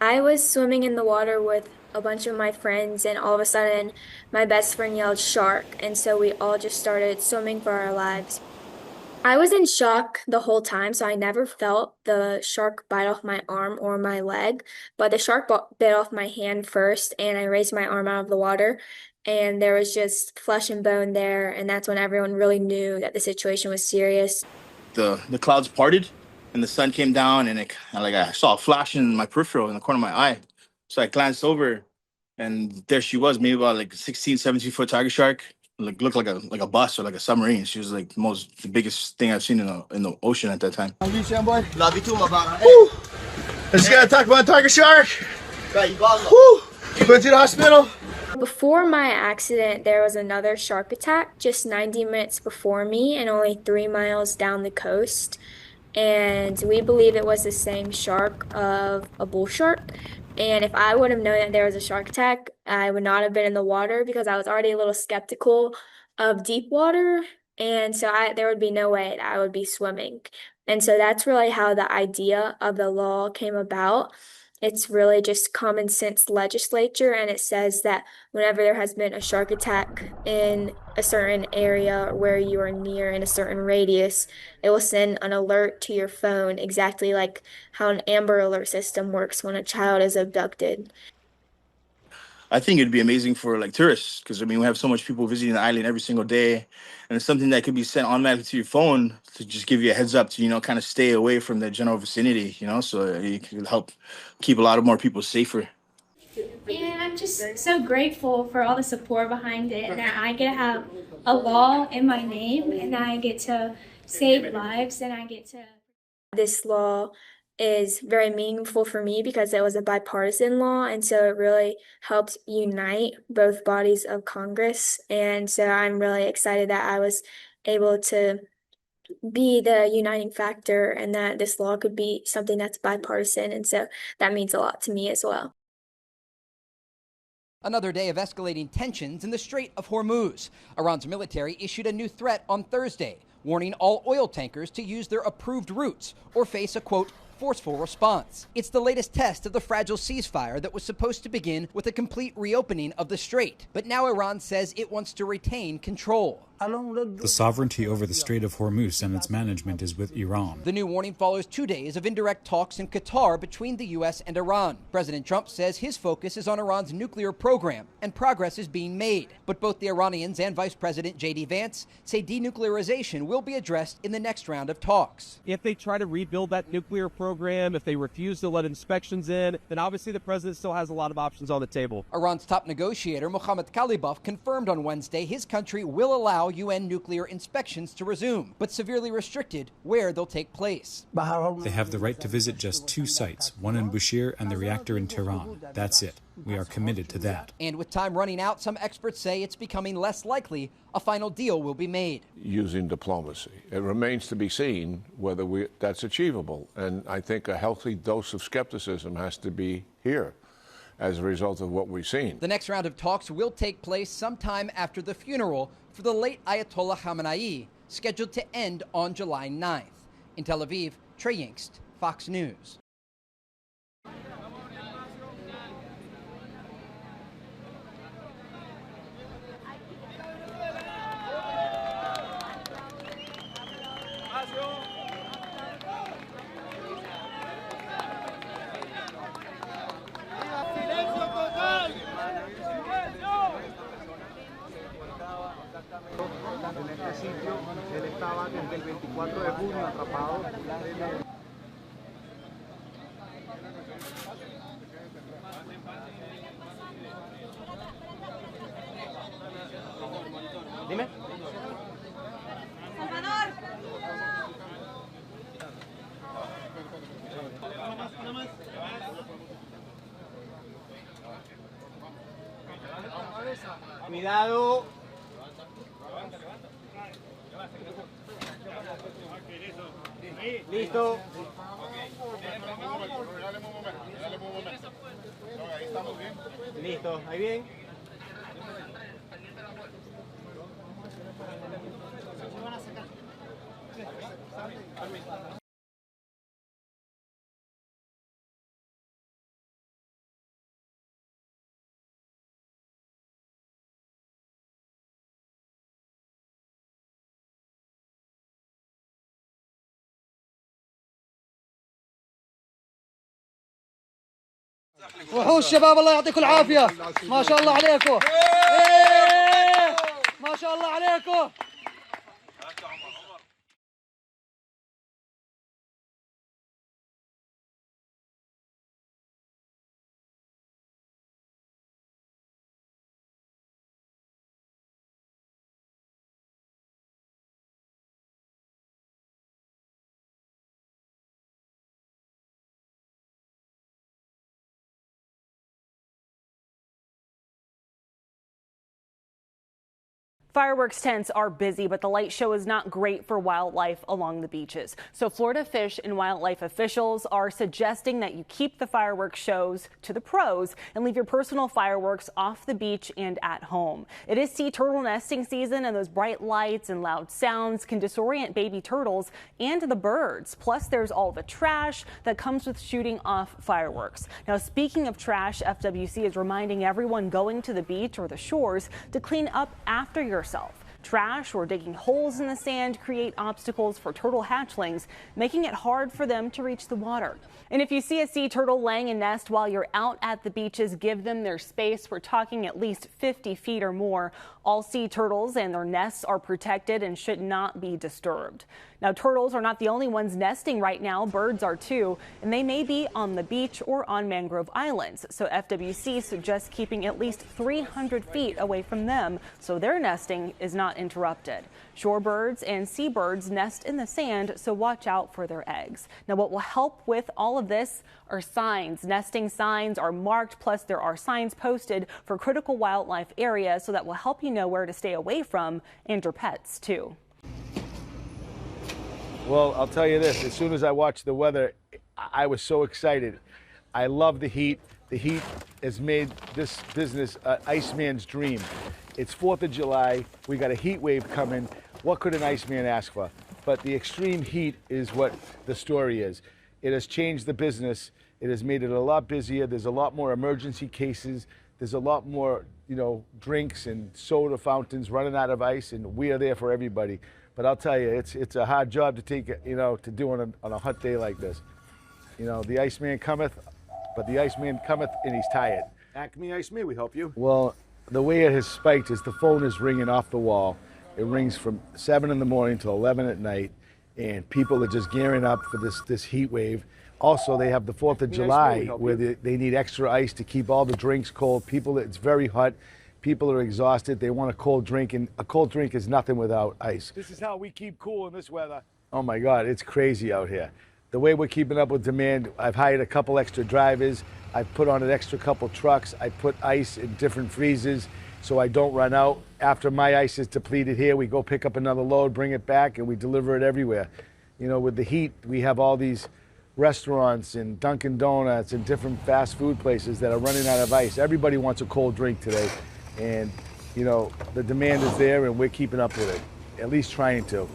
I was swimming in the water with a bunch of my friends, and all of a sudden, my best friend yelled shark. And so we all just started swimming for our lives. I was in shock the whole time, so I never felt the shark bite off my arm or my leg, but the shark bit off my hand first, and I raised my arm out of the water, and there was just flesh and bone there, and that's when everyone really knew that the situation was serious. The clouds parted and the sun came down and like I saw a flash in my peripheral in the corner of my eye. So I glanced over and there she was, maybe about like 16, 17-foot tiger shark. Like looked like a bus or like a submarine. She was like the biggest thing I've seen in the ocean at that time. Love you, Sam boy. Love you too, my brother. Woo! Let's gotta talk about tiger shark. Right, you got Woo! You went to the hospital. Before my accident, there was another shark attack just 90 minutes before me and only 3 miles down the coast. And we believe it was the same shark of a bull shark. And if I would have known that there was a shark attack, I would not have been in the water because I was already a little skeptical of deep water. And so there would be no way that I would be swimming. And so that's really how the idea of the law came about. It's really just common sense legislature, and it says that whenever there has been a shark attack in a certain area where you are near in a certain radius, it will send an alert to your phone, exactly like how an Amber Alert system works when a child is abducted. I think it'd be amazing for like tourists because I mean we have so much people visiting the island every single day, and it's something that could be sent automatically to your phone to just give you a heads up to kind of stay away from the general vicinity. So it could help keep a lot of more people safer. And I'm just so grateful for all the support behind it, and that I get to have a law in my name, and that I get to save lives, and I get to. This law is very meaningful for me because it was a bipartisan law, and so it really helped unite both bodies of Congress. And so I'm really excited that I was able to be the uniting factor and that this law could be something that's bipartisan. And so that means a lot to me as well. Another day of escalating tensions in the Strait of Hormuz. Iran's military issued a new threat on Thursday, warning all oil tankers to use their approved routes or face a, quote, forceful response. It's the latest test of the fragile ceasefire that was supposed to begin with a complete reopening of the strait. But now Iran says it wants to retain control. The sovereignty over the Strait of Hormuz and its management is with Iran. The new warning follows 2 days of indirect talks in Qatar between the U.S. and Iran. President Trump says his focus is on Iran's nuclear program, and progress is being made. But both the Iranians and Vice President J.D. Vance say denuclearization will be addressed in the next round of talks. If they try to rebuild that nuclear program, if they refuse to let inspections in, then obviously the president still has a lot of options on the table. Iran's top negotiator, Mohammad Khalibaf, confirmed on Wednesday his country will allow UN nuclear inspections to resume, but severely restricted where they'll take place. They have the right to visit just 2 sites, one in Bushehr and the reactor in Tehran. That's it. We are committed to that. And with time running out, some experts say it's becoming less likely a final deal will be made. Using diplomacy. It remains to be seen whether that's achievable. And I think a healthy dose of skepticism has to be here as a result of what we've seen. The next round of talks will take place sometime after the funeral for the late Ayatollah Khamenei, scheduled to end on July 9th. In Tel Aviv, Trey Yingst, Fox News. En este sitio, él estaba desde el 24 de junio atrapado. Dime. Salvador. Cuidado. Listo. Listo, ahí bien. وحوش شباب الله يعطيكم العافية ما شاء الله عليكم ما شاء الله عليكم. Fireworks tents are busy, but the light show is not great for wildlife along the beaches. So Florida Fish and Wildlife officials are suggesting that you keep the fireworks shows to the pros and leave your personal fireworks off the beach and at home. It is sea turtle nesting season, and those bright lights and loud sounds can disorient baby turtles and the birds. Plus, there's all the trash that comes with shooting off fireworks. Now, speaking of trash, FWC is reminding everyone going to the beach or the shores to clean up after yourself. Trash or digging holes in the sand create obstacles for turtle hatchlings, making it hard for them to reach the water. And if you see a sea turtle laying a nest while you're out at the beaches, give them their space. We're talking at least 50 feet or more. All sea turtles and their nests are protected and should not be disturbed. Now, turtles are not the only ones nesting right now. Birds are too, and they may be on the beach or on mangrove islands. So FWC suggests keeping at least 300 feet away from them so their nesting is not interrupted. Shorebirds and seabirds nest in the sand, so watch out for their eggs. Now, what will help with all of this are signs. Nesting signs are marked, plus there are signs posted for critical wildlife areas, so that will help you know where to stay away from, and your pets too. Well, I'll tell you this, as soon as I watched the weather, I was so excited. I love the heat. The heat has made this business an Iceman's dream. It's 4th of July. We got a heat wave coming. What could an Iceman ask for? But the extreme heat is what the story is. It has changed the business. It has made it a lot busier. There's a lot more emergency cases. There's a lot more, drinks and soda fountains running out of ice, and we are there for everybody. But I'll tell you, it's a hard job to take, to do on a hot day like this. The Iceman cometh, but the Iceman cometh and he's tired. Acme Ice Me, we help you. Well, the way it has spiked is the phone is ringing off the wall. It rings from 7 in the morning till 11 at night, and people are just gearing up for this heat wave. Also, they have the 4th of July where they need extra ice to keep all the drinks cold. It's very hot. People are exhausted. They want a cold drink, and a cold drink is nothing without ice. This is how we keep cool in this weather. Oh my God, it's crazy out here. The way we're keeping up with demand, I've hired a couple extra drivers. I've put on an extra couple trucks. I put ice in different freezers so I don't run out. After my ice is depleted here, we go pick up another load, bring it back, and we deliver it everywhere. With the heat, we have all these restaurants and Dunkin' Donuts and different fast food places that are running out of ice. Everybody wants a cold drink today. And, the demand is there, and we're keeping up with it, at least trying to.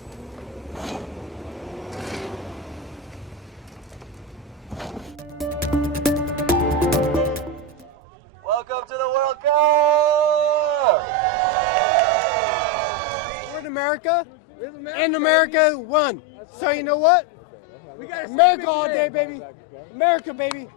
Welcome to the World Cup! We're in America, and America won. So you know what? We got America all day, baby. America, baby.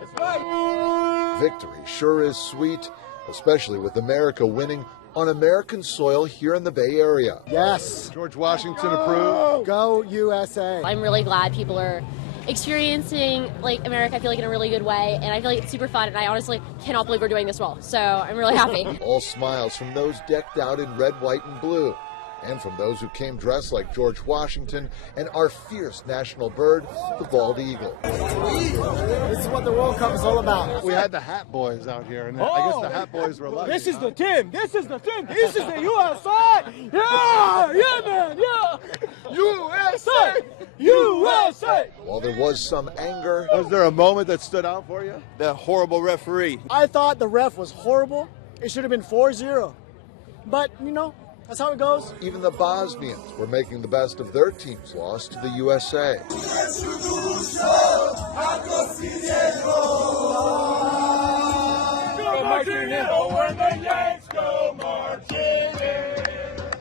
That's right. Victory sure is sweet, especially with America winning on American soil here in the Bay Area. Yes. George Washington approved. Go USA. I'm really glad people are experiencing America, I feel like, in a really good way, and I feel like it's super fun, and I honestly cannot believe we're doing this well, so I'm really happy. All smiles from those decked out in red, white, and blue, and from those who came dressed like George Washington and our fierce national bird, the bald eagle. This is what the World Cup is all about. We had the Hat Boys out here, and I guess the Hat Boys were lucky. This is the team. This is the team. This is the USA. Yeah, man, yeah. USA, USA. While there was some anger, was there a moment that stood out for you? The horrible referee. I thought the ref was horrible. It should have been 4-0. But, that's how it goes. Even the Bosnians were making the best of their team's loss to the USA.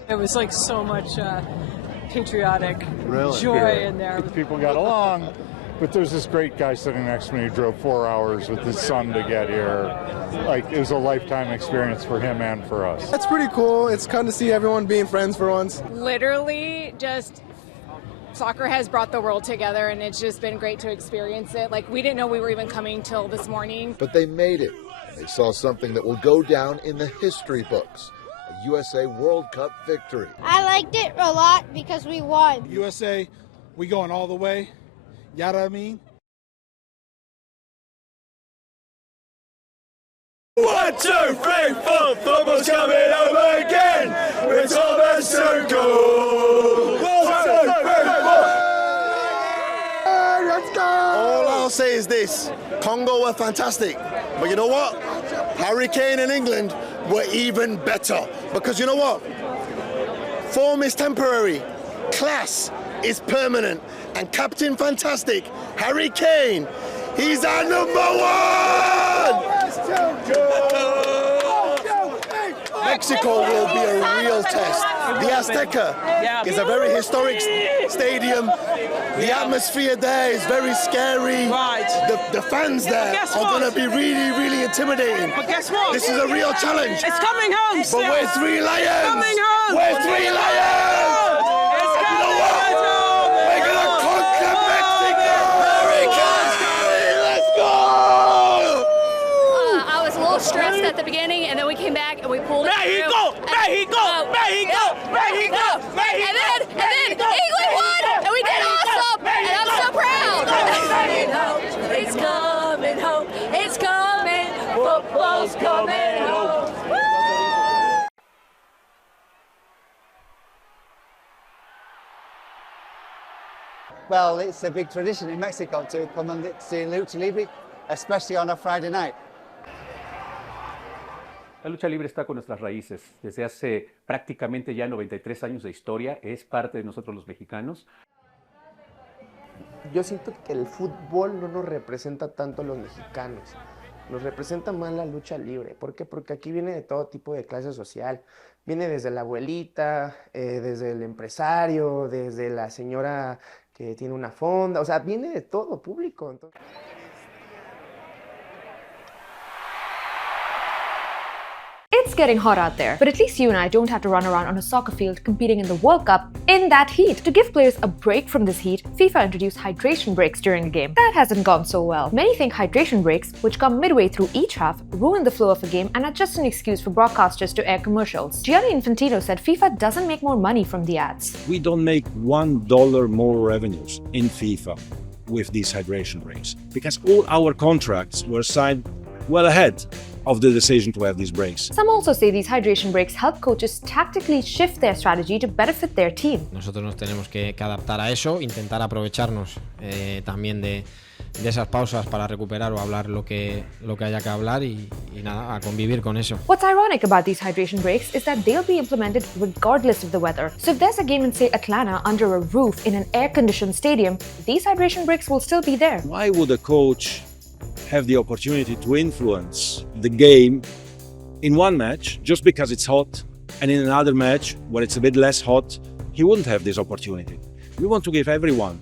It was so much patriotic Really? joy in there. People got along. But there's this great guy sitting next to me who drove 4 hours with his son to get here. Like, it was a lifetime experience for him and for us. That's pretty cool. It's fun to see everyone being friends for once. Literally, just soccer has brought the world together, and it's just been great to experience it. Like, we didn't know we were even coming till this morning. But they made it. They saw something that will go down in the history books. A USA World Cup victory. I liked it a lot because we won. USA, we going all the way. You know what I mean? 1, 2, 3, 4, football's coming home again. We're Thomas Circle. 1, 2, 3, 4. Let's go! All I'll say is this: Congo were fantastic, but you know what? Harry Kane and England were even better, because you know what? Form is temporary, class is permanent, and Captain Fantastic, Harry Kane, he's our #1! Mexico will be a real test. The Azteca is a very historic stadium. The atmosphere there is very scary. The fans there are going to be really, really intimidating. But guess what? This is a real challenge. It's coming home. But we're 3 Lions. Coming home. We're 3 Lions. You know what? We're going to conquer Mexico. America's coming. Let's go. I was a little stressed at the beginning, and then we came back and we pulled it through. Mexico! And then England won, and we did awesome, and I'm so proud. It's coming home. It's coming. Football's coming home. Well, it's a big tradition in Mexico to come and see lucha libre, especially on a Friday night. La lucha libre está con nuestras raíces. Desde hace prácticamente ya 93 años de historia, es parte de nosotros los mexicanos. Yo siento que el fútbol no nos representa tanto a los mexicanos, nos representa más la lucha libre. ¿Por qué? Porque aquí viene de todo tipo de clase social. Viene desde la abuelita, desde el empresario, desde la señora que tiene una fonda, o sea, viene de todo público. Entonces... It's getting hot out there, but at least you and I don't have to run around on a soccer field competing in the World Cup in that heat. To give players a break from this heat, FIFA introduced hydration breaks during a game. That hasn't gone so well. Many think hydration breaks, which come midway through each half, ruin the flow of a game and are just an excuse for broadcasters to air commercials. Gianni Infantino said FIFA doesn't make more money from the ads. We don't make $1 more revenues in FIFA with these hydration breaks because all our contracts were signed well ahead of the decision to have these breaks. Some also say these hydration breaks help coaches tactically shift their strategy to benefit their team. Nosotros nos tenemos que adaptar a eso, intentar aprovecharnos también de esas pausas para recuperar o hablar lo que haya que hablar y nada, a convivir con eso. What's ironic about these hydration breaks is that they'll be implemented regardless of the weather. So if there's a game in, say, Atlanta under a roof in an air-conditioned stadium, these hydration breaks will still be there. Why would a coach have the opportunity to influence the game in one match just because it's hot, and in another match where it's a bit less hot, he wouldn't have this opportunity? We want to give everyone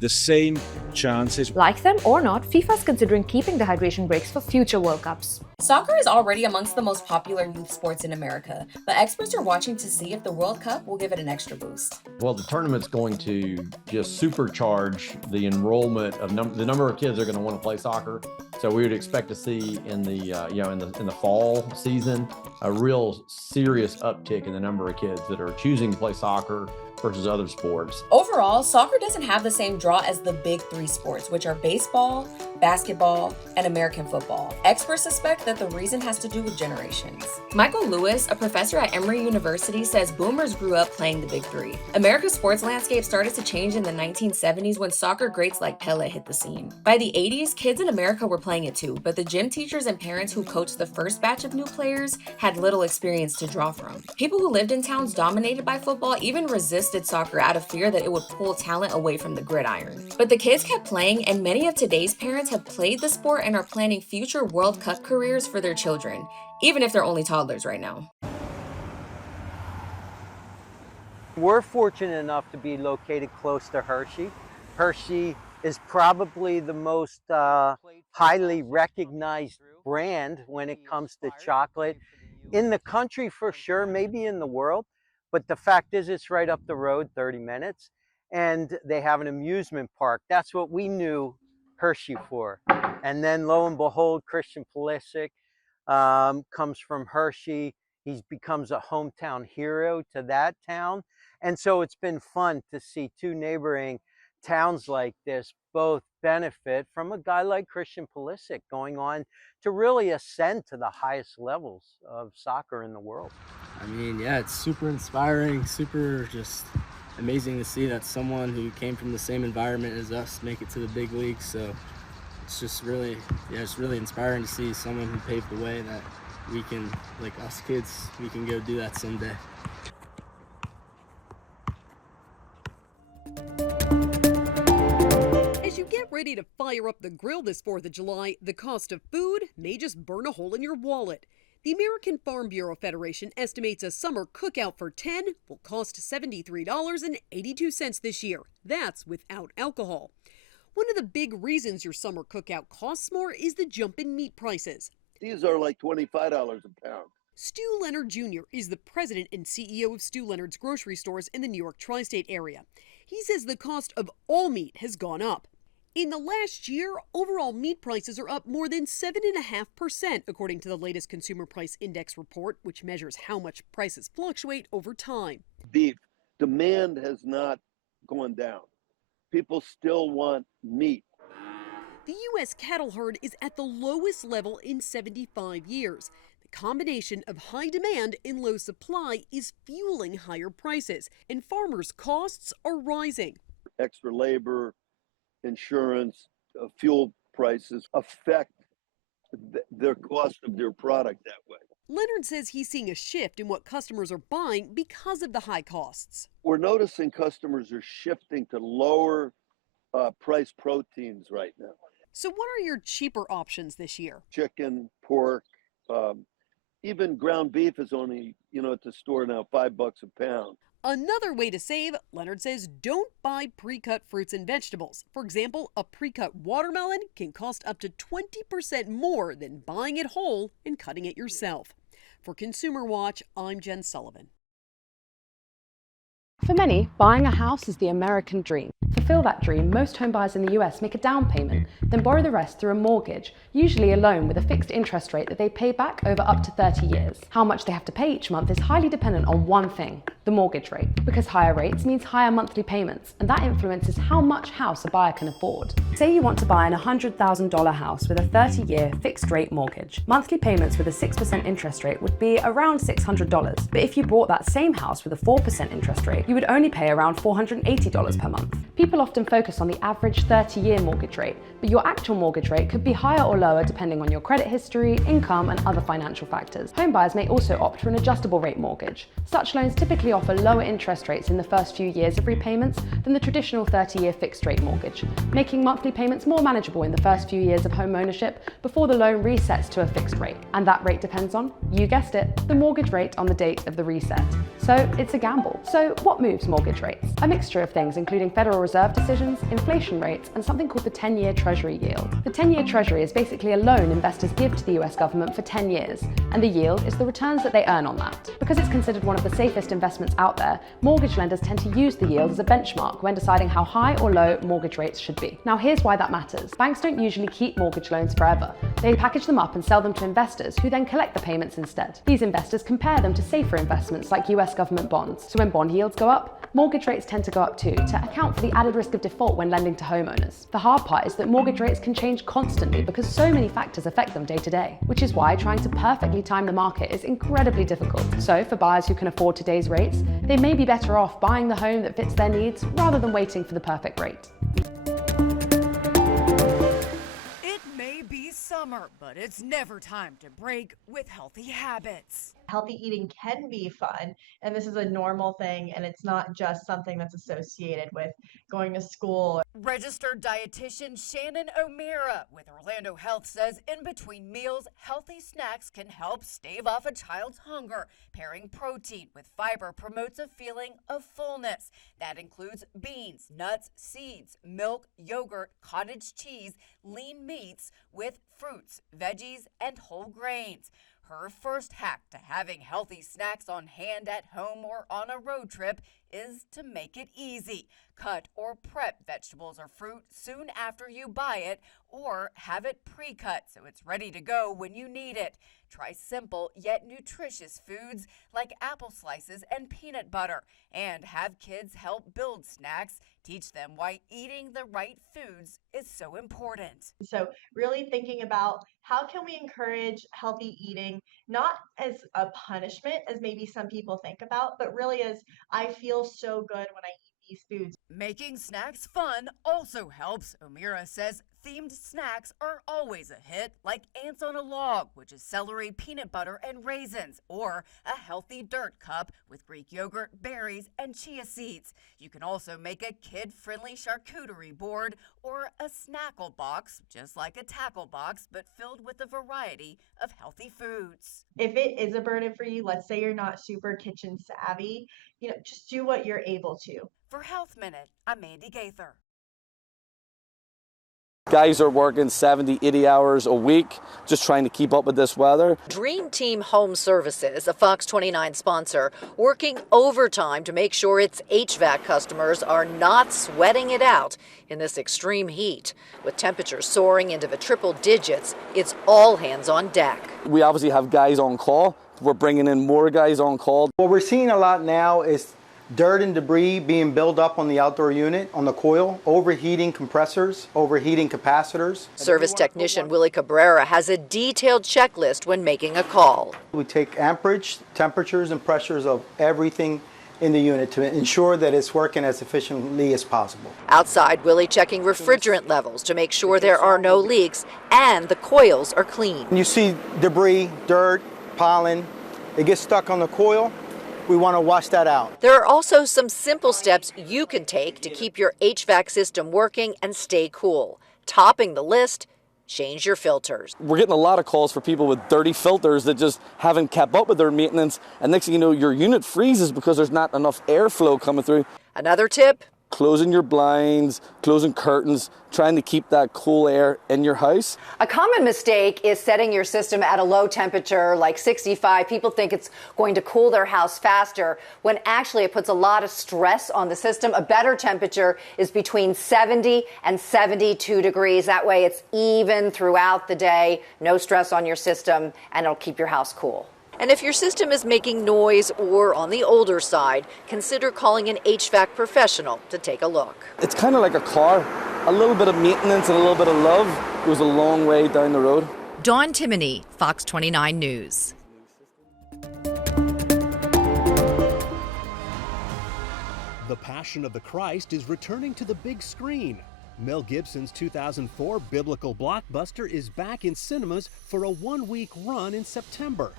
the same chances. Like them or not, FIFA is considering keeping the hydration breaks for future World Cups. Soccer is already amongst the most popular youth sports in America, but experts are watching to see if the World Cup will give it an extra boost. Well, the tournament's going to just supercharge the enrollment of the number of kids that are going to want to play soccer. So we would expect to see in the in the fall season a real serious uptick in the number of kids that are choosing to play soccer versus other sports. Overall, soccer doesn't have the same draw as the big three sports, which are baseball, basketball, and American football. Experts suspect that the reason has to do with generations. Michael Lewis, a professor at Emory University, says boomers grew up playing the big three. America's sports landscape started to change in the 1970s when soccer greats like Pele hit the scene. By the 80s, kids in America were playing it too, but the gym teachers and parents who coached the first batch of new players had little experience to draw from. People who lived in towns dominated by football even resisted soccer out of fear that it would pull talent away from the gridiron. But the kids kept playing, and many of today's parents have played the sport and are planning future World Cup careers for their children, even if they're only toddlers right now. We're fortunate enough to be located close to Hershey. Hershey is probably the most highly recognized brand when it comes to chocolate in the country for sure, maybe in the world. But the fact is, it's right up the road, 30 minutes, and they have an amusement park. That's what we knew Hershey for. And then lo and behold, Christian Pulisic comes from Hershey. He becomes a hometown hero to that town. And so it's been fun to see two neighboring towns like this both benefit from a guy like Christian Pulisic going on to really ascend to the highest levels of soccer in the world. I mean, yeah, it's super inspiring, super just amazing to see that someone who came from the same environment as us make it to the big leagues. So it's just really, yeah, it's really inspiring to see someone who paved the way that we can, like us kids, we can go do that someday. As you get ready to fire up the grill this 4th of July, the cost of food may just burn a hole in your wallet. The American Farm Bureau Federation estimates a summer cookout for 10 will cost $73.82 this year. That's without alcohol. One of the big reasons your summer cookout costs more is the jump in meat prices. These are like $25 a pound. Stu Leonard Jr. is the president and CEO of Stu Leonard's grocery stores in the New York tri-state area. He says the cost of all meat has gone up. In the last year, overall meat prices are up more than 7.5%, according to the latest Consumer Price Index report, which measures how much prices fluctuate over time. Beef demand has not gone down. People still want meat. The U.S. cattle herd is at the lowest level in 75 years. The combination of high demand and low supply is fueling higher prices, and farmers' costs are rising. Extra labor, insurance, fuel prices affect their cost of their product that way. Leonard says he's seeing a shift in what customers are buying because of the high costs. We're noticing customers are shifting to lower price proteins right now. So what are your cheaper options this year? Chicken, pork, even ground beef is only, at the store now, $5 a pound. Another way to save, Leonard says, don't buy pre-cut fruits and vegetables. For example, a pre-cut watermelon can cost up to 20% more than buying it whole and cutting it yourself. For Consumer Watch, I'm Jen Sullivan. For many, buying a house is the American dream. To fulfill that dream, most home buyers in the US make a down payment, then borrow the rest through a mortgage, usually a loan with a fixed interest rate that they pay back over up to 30 years. How much they have to pay each month is highly dependent on one thing, the mortgage rate. Because higher rates means higher monthly payments, and that influences how much house a buyer can afford. Say you want to buy an $100,000 house with a 30-year fixed rate mortgage. Monthly payments with a 6% interest rate would be around $600, but if you bought that same house with a 4% interest rate, you would only pay around $480 per month. People often focus on the average 30-year mortgage rate, but your actual mortgage rate could be higher or lower depending on your credit history, income, and other financial factors. Home buyers may also opt for an adjustable rate mortgage. Such loans typically offer lower interest rates in the first few years of repayments than the traditional 30-year fixed rate mortgage, making monthly payments more manageable in the first few years of home ownership before the loan resets to a fixed rate. And that rate depends on, you guessed it, the mortgage rate on the date of the reset. So it's a gamble. So what moves mortgage rates? A mixture of things, including Federal Reserve decisions, inflation rates, and something called the 10-year Treasury yield. The 10-year Treasury is basically a loan investors give to the US government for 10 years, and the yield is the returns that they earn on that. Because it's considered one of the safest investments out there, mortgage lenders tend to use the yield as a benchmark when deciding how high or low mortgage rates should be. Now here's why that matters. Banks don't usually keep mortgage loans forever. They package them up and sell them to investors who then collect the payments instead. These investors compare them to safer investments like US government bonds. So when bond yields go up, mortgage rates tend to go up too, to account for the added risk of default when lending to homeowners. The hard part is that mortgage rates can change constantly because so many factors affect them day to day, which is why trying to perfectly time the market is incredibly difficult. So for buyers who can afford today's rates, they may be better off buying the home that fits their needs rather than waiting for the perfect rate. It may be summer, but it's never time to break with healthy habits. Healthy eating can be fun, and this is a normal thing, and it's not just something that's associated with going to school. Registered dietitian Shannon O'Meara with Orlando Health says in between meals, healthy snacks can help stave off a child's hunger. Pairing protein with fiber promotes a feeling of fullness. That includes beans, nuts, seeds, milk, yogurt, cottage cheese, lean meats with fruits, veggies, and whole grains. Her first hack to having healthy snacks on hand at home or on a road trip is to make it easy. Cut or prep vegetables or fruit soon after you buy it, or have it pre-cut so it's ready to go when you need it. Try simple yet nutritious foods like apple slices and peanut butter, and have kids help build snacks. Teach them why eating the right foods is so important. So really thinking about how can we encourage healthy eating, not as a punishment as maybe some people think about, but really as I feel so good when I eat these foods. Making snacks fun also helps. O'Meara says themed snacks are always a hit, like ants on a log, which is celery, peanut butter, and raisins, or a healthy dirt cup with Greek yogurt, berries, and chia seeds. You can also make a kid-friendly charcuterie board or a snackle box, just like a tackle box, but filled with a variety of healthy foods. If it is a burden for you, let's say you're not super kitchen savvy, just do what you're able to. For Health Minute, I'm Mandy Gaither. Guys are working 70, 80 hours a week just trying to keep up with this weather. Dream Team Home Services, a Fox 29 sponsor, working overtime to make sure its HVAC customers are not sweating it out in this extreme heat. With temperatures soaring into the triple digits, it's all hands on deck. We obviously have guys on call. We're bringing in more guys on call. What we're seeing a lot now is dirt and debris being built up on the outdoor unit, on the coil, overheating compressors, overheating capacitors. Service technician Willie Cabrera has a detailed checklist when making a call. We take amperage, temperatures, and pressures of everything in the unit to ensure that it's working as efficiently as possible. Outside, Willie checking refrigerant levels to make sure there are no leaks and the coils are clean. You see debris, dirt, pollen, it gets stuck on the coil. We want to wash that out. There are also some simple steps you can take to keep your HVAC system working and stay cool. Topping the list, change your filters. We're getting a lot of calls for people with dirty filters that just haven't kept up with their maintenance, and next thing you know, your unit freezes because there's not enough airflow coming through. Another tip? Closing your blinds, closing curtains, trying to keep that cool air in your house. A common mistake is setting your system at a low temperature like 65. People think it's going to cool their house faster when actually it puts a lot of stress on the system. A better temperature is between 70 and 72 degrees. That way it's even throughout the day, no stress on your system, and it'll keep your house cool. And if your system is making noise or on the older side, consider calling an HVAC professional to take a look. It's kind of like a car. A little bit of maintenance and a little bit of love goes a long way down the road. Dawn Timoney, Fox 29 News. The Passion of the Christ is returning to the big screen. Mel Gibson's 2004 biblical blockbuster is back in cinemas for a one-week run in September.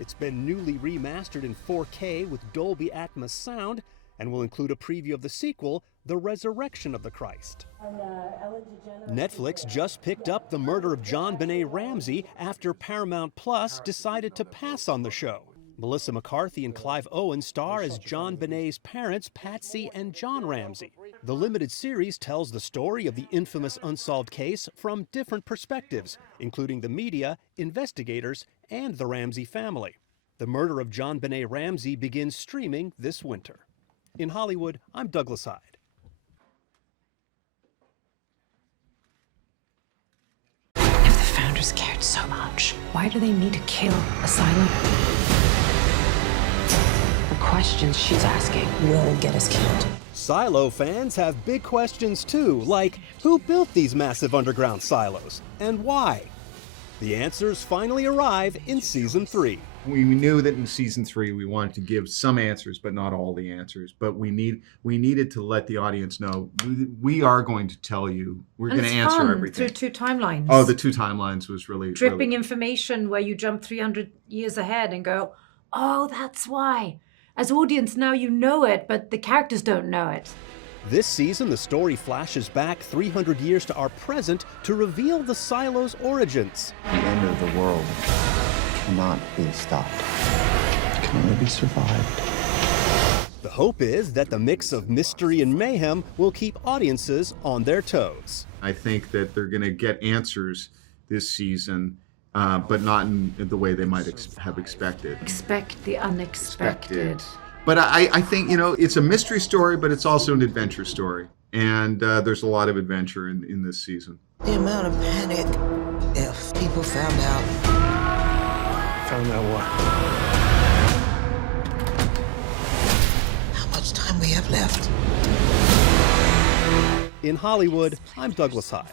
It's been newly remastered in 4K with Dolby Atmos sound and will include a preview of the sequel, The Resurrection of the Christ. Netflix just picked up the murder of John Benet Ramsey after Paramount Plus decided to pass on the show. Melissa McCarthy and Clive Owen star as John Benet's parents, Patsy and John Ramsey. The limited series tells the story of the infamous unsolved case from different perspectives, including the media, investigators, and the Ramsey family. The murder of John Benet Ramsey begins streaming this winter. In Hollywood, I'm Douglas Hyde. If the founders cared so much, why do they need to kill a silent? The questions she's asking will get us killed. Silo fans have big questions too, like who built these massive underground silos and why? The answers finally arrive in season 3. We knew that in season 3 we wanted to give some answers, but not all the answers. But we needed to let the audience know we are going to tell you. We're going to answer everything. Through 2 timelines. Oh, the 2 timelines was really dripping information where you jump 300 years ahead and go, Oh, that's why. As audience now you know it, but the characters don't know it. This season, the story flashes back 300 years to our present to reveal the silo's origins. The end of the world cannot be stopped. It can only be survived. The hope is that the mix of mystery and mayhem will keep audiences on their toes. I think that they're going to get answers this season, but not in the way they might have expected. Expect the unexpected. But I think, it's a mystery story, but it's also an adventure story. And there's a lot of adventure in this season. The amount of panic if people found out. Found out what? How much time we have left. In Hollywood, I'm Douglas Hyde.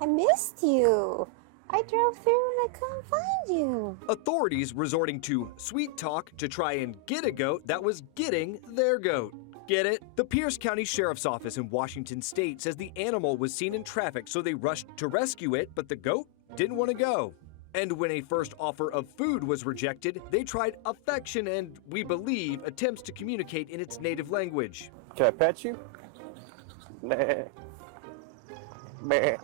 I missed you. I drove through and I couldn't find you. Authorities resorting to sweet talk to try and get a goat that was getting their goat. Get it? The Pierce County Sheriff's Office in Washington State says the animal was seen in traffic, so they rushed to rescue it, but the goat didn't want to go. And when a first offer of food was rejected, they tried affection and, we believe, attempts to communicate in its native language. Can I pet you? Meh. Meh.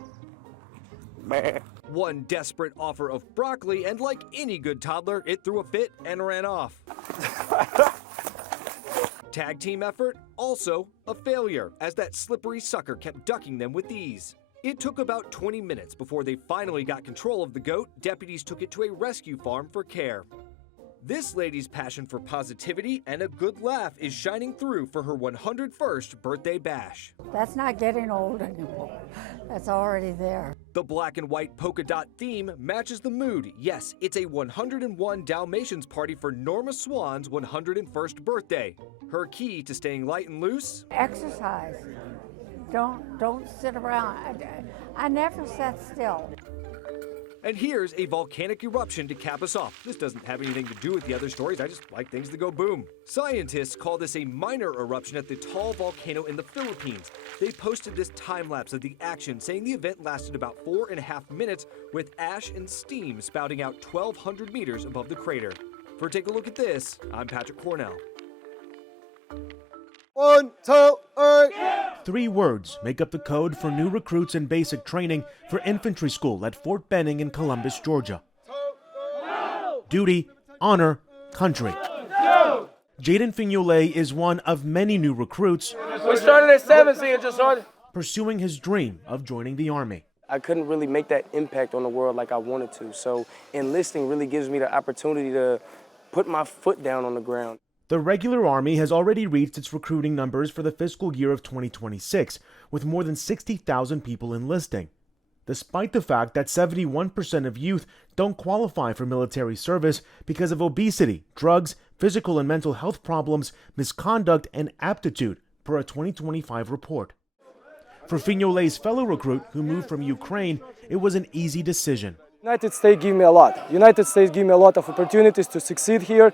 Meh. One desperate offer of broccoli, and like any good toddler, it threw a fit and ran off. Tag team effort, also a failure, as that slippery sucker kept ducking them with ease. It took about 20 minutes before they finally got control of the goat. Deputies took it to a rescue farm for care. This lady's passion for positivity and a good laugh is shining through for her 101st birthday bash. That's not getting old anymore. That's already there. The black and white polka dot theme matches the mood. Yes, it's a 101 Dalmatians party for Norma Swan's 101st birthday. Her key to staying light and loose? Exercise. Don't sit around. I never sat still. And here's a volcanic eruption to cap us off. This doesn't have anything to do with the other stories, I just like things to go boom. Scientists call this a minor eruption at the tall volcano in the Philippines. They posted this time-lapse of the action, saying the event lasted about 4.5 minutes with ash and steam spouting out 1,200 meters above the crater. For Take a Look at This, I'm Patrick Cornell. 1, 2, 3. 3 words make up the code for new recruits in basic training for infantry school at Fort Benning in Columbus, Georgia. Duty, honor, country. Jaden Fignolet is one of many new recruits. We started at 17, just started. Pursuing his dream of joining the Army. I couldn't really make that impact on the world like I wanted to, so enlisting really gives me the opportunity to put my foot down on the ground. The regular Army has already reached its recruiting numbers for the fiscal year of 2026, with more than 60,000 people enlisting. Despite the fact that 71% of youth don't qualify for military service because of obesity, drugs, physical and mental health problems, misconduct, and aptitude, per a 2025 report. For Fignolet's fellow recruit who moved from Ukraine, it was an easy decision. United States gave me a lot. United States gave me a lot of opportunities to succeed here.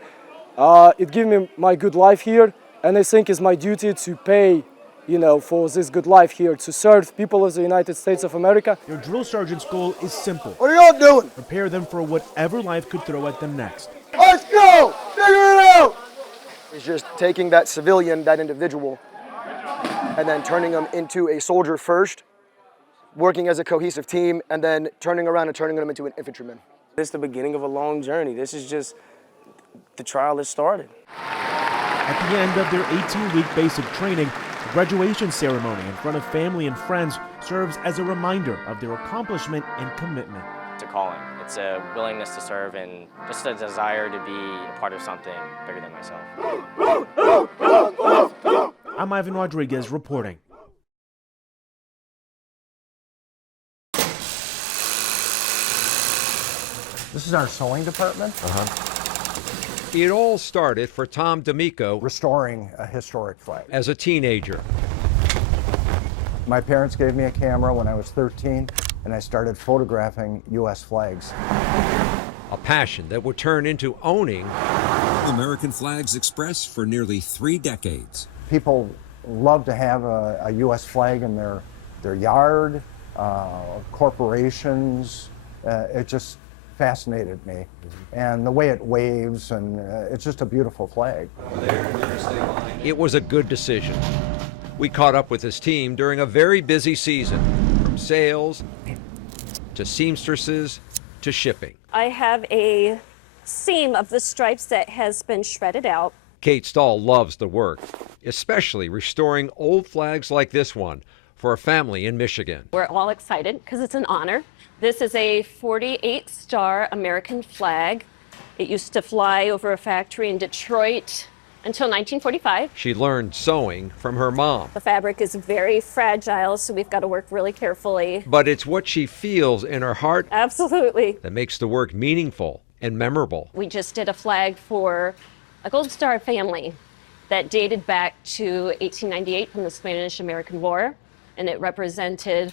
It gave me my good life here, and I think it's my duty to pay, for this good life here, to serve people of the United States of America. Your drill sergeant's goal is simple. What are y'all doing? Prepare them for whatever life could throw at them next. Let's go! Figure it out! It's just taking that civilian, that individual, and then turning them into a soldier first, working as a cohesive team, and then turning around and turning them into an infantryman. This is the beginning of a long journey. This is just the trial has started. At the end of their 18-week basic training, the graduation ceremony in front of family and friends serves as a reminder of their accomplishment and commitment. It's a calling. It's a willingness to serve and just a desire to be a part of something bigger than myself. I'm Ivan Rodriguez reporting. This is our sewing department. It all started for Tom D'Amico restoring a historic flag. As a teenager. My parents gave me a camera when I was 13, and I started photographing U.S. flags. A passion that would turn into owning American Flags Express for nearly 3 decades. People love to have a U.S. flag in their their yard, corporations. It just fascinated me. And the way it waves, and it's just a beautiful flag. It was a good decision. We caught up with his team during a very busy season, from sales to seamstresses to shipping. I have a seam of the stripes that has been shredded out. Kate Stahl loves the work, especially restoring old flags like this one for a family in Michigan. We're all excited because it's an honor. This is a 48-star American flag. It used to fly over a factory in Detroit until 1945. She learned sewing from her mom. The fabric is very fragile, so we've got to work really carefully. But it's what she feels in her heart Absolutely. that makes the work meaningful and memorable. We just did a flag for a Gold Star family that dated back to 1898 from the Spanish-American War, and it represented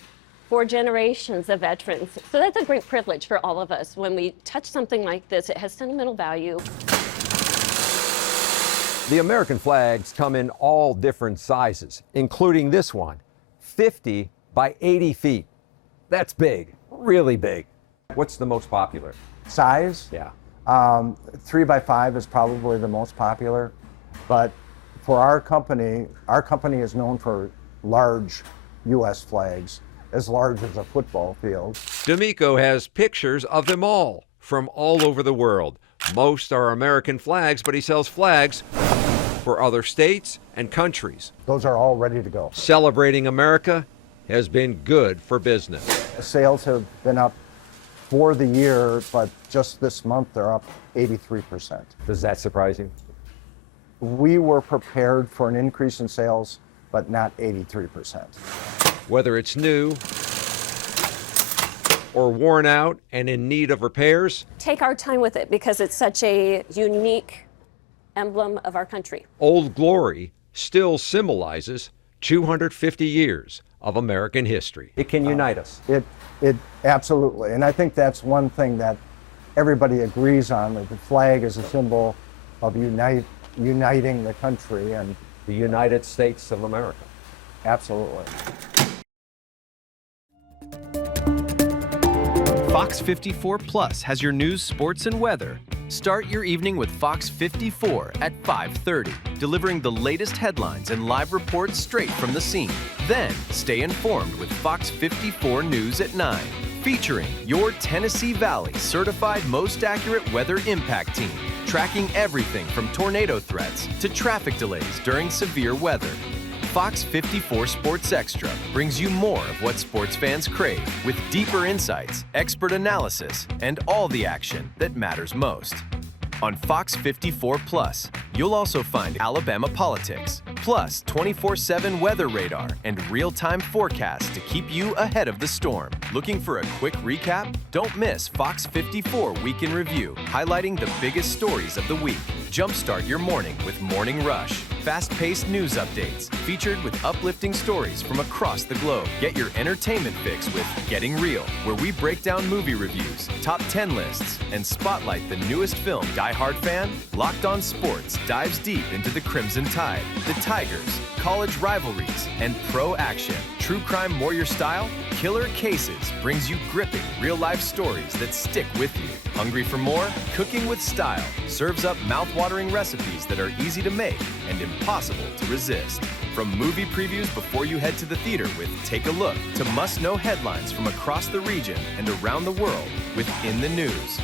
4 generations of veterans. So that's a great privilege for all of us. When we touch something like this, it has sentimental value. The American flags come in all different sizes, including this one, 50 by 80 feet. That's big, really big. What's the most popular? Size? Yeah. 3 by 5 is probably the most popular, but for our company is known for large U.S. flags, as large as a football field. D'Amico has pictures of them all from all over the world. Most are American flags, but he sells flags for other states and countries. Those are all ready to go. Celebrating America has been good for business. Sales have been up for the year, but just this month they're up 83%. Does that surprise you? We were prepared for an increase in sales, but not 83%. Whether it's new or worn out and in need of repairs, Take our time with it because it's such a unique emblem of our country. Old Glory still symbolizes 250 years of American history. It can unite us. It absolutely, and I think that's one thing that everybody agrees on, that the flag is a symbol of uniting the country and the United States of America. Absolutely. Fox 54 Plus has your news, sports, and weather. Start your evening with Fox 54 at 5:30, delivering the latest headlines and live reports straight from the scene. Then, stay informed with Fox 54 News at 9, featuring your Tennessee Valley certified most accurate weather impact team, tracking everything from tornado threats to traffic delays during severe weather. Fox 54 Sports Extra brings you more of what sports fans crave, with deeper insights, expert analysis, and all the action that matters most. On Fox 54 Plus, you'll also find Alabama politics, plus 24/7 weather radar and real-time forecasts to keep you ahead of the storm. Looking for a quick recap? Don't miss Fox 54 Week in Review, highlighting the biggest stories of the week. Jumpstart your morning with Morning Rush, fast-paced news updates featured with uplifting stories from across the globe. Get your entertainment fix with Getting Real, where we break down movie reviews, top 10 lists, and spotlight the newest film. Die Hard fan? Locked On Sports dives deep into the Crimson Tide, the Tigers, college rivalries, and pro action. True Crime Warrior Style? Killer Cases brings you gripping real-life stories that stick with you. Hungry for more? Cooking with Style serves up mouth-watering recipes that are easy to make and impossible to resist. From movie previews before you head to the theater with Take a Look, to must-know headlines from across the region and around the world with In the News.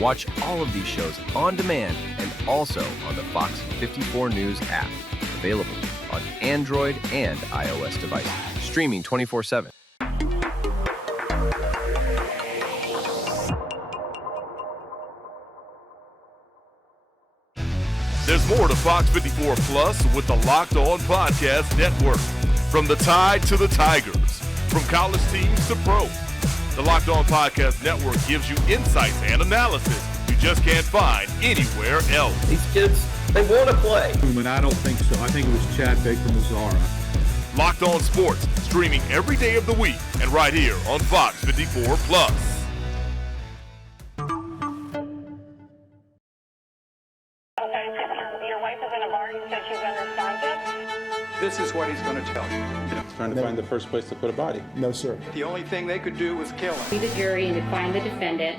Watch all of these shows on demand and also on the Fox 54 News app. Available on Android and iOS devices. Streaming 24/7. There's more to Fox 54 Plus with the Locked On Podcast Network. From the Tide to the Tigers, from college teams to pro, the Locked On Podcast Network gives you insights and analysis you just can't find anywhere else. These kids, they want to play. And I don't think so. I think it was Chad Baker Mazzara. Locked On Sports, streaming every day of the week and right here on Fox 54 Plus. this is what he's going to tell you. Trying to find the first place to put a body. No, sir. The only thing they could do was kill him. The jury to find the defendant